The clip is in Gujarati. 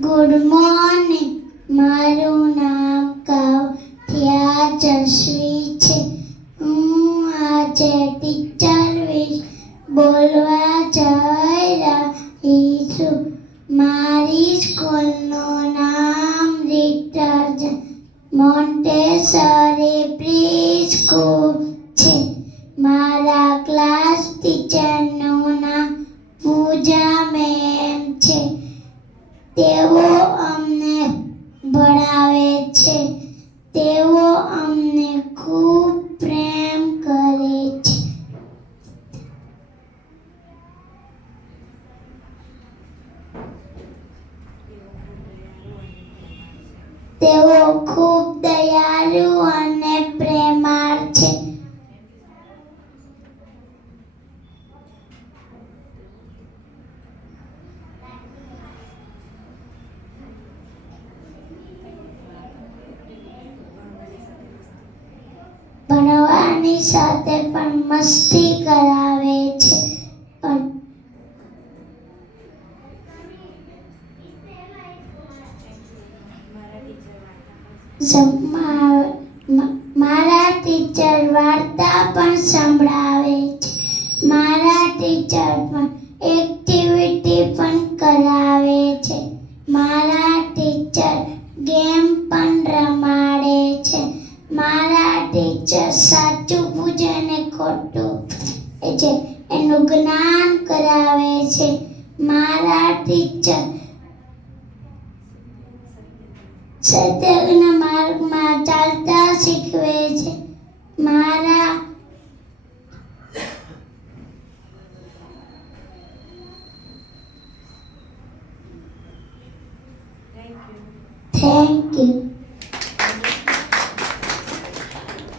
Good morning. મારું નામ કાવ્યા જશવી છે. હું આજે ટીચર વિશે બોલવા જઈ રહી છું. મારી સ્કૂલનું નામ રિટર્ન મોન્ટેસરી પ્રી સ્કૂલ છે. મારા ક્લાસ ટીચરનું નામ પૂજા મેમ છે. તેઓ અમને ભણાવે છે. તેઓ અમને ખૂબ પ્રેમ કરે છે. તેઓ ખૂબ દયાળુ અને પ્રેમાળ છે. ભણવાની સાથે પણ મસ્તી કરાવે છે. મારા ટીચર વાર્તા પણ સંભળાવે છે. મારા ટીચર પણ એક્ટિવિટી પણ કરાવે છે. મારા ટીચર ગેમ પણ રમાડે છે. મારા ટીચર સાચું પૂછે ને ખોટું છે એનું જ્ઞાન કરાવે છે. મારા ટીચર સત્યના માર્ગમાં ચાલતા શીખવે છે. મારા થેન્ક યુ.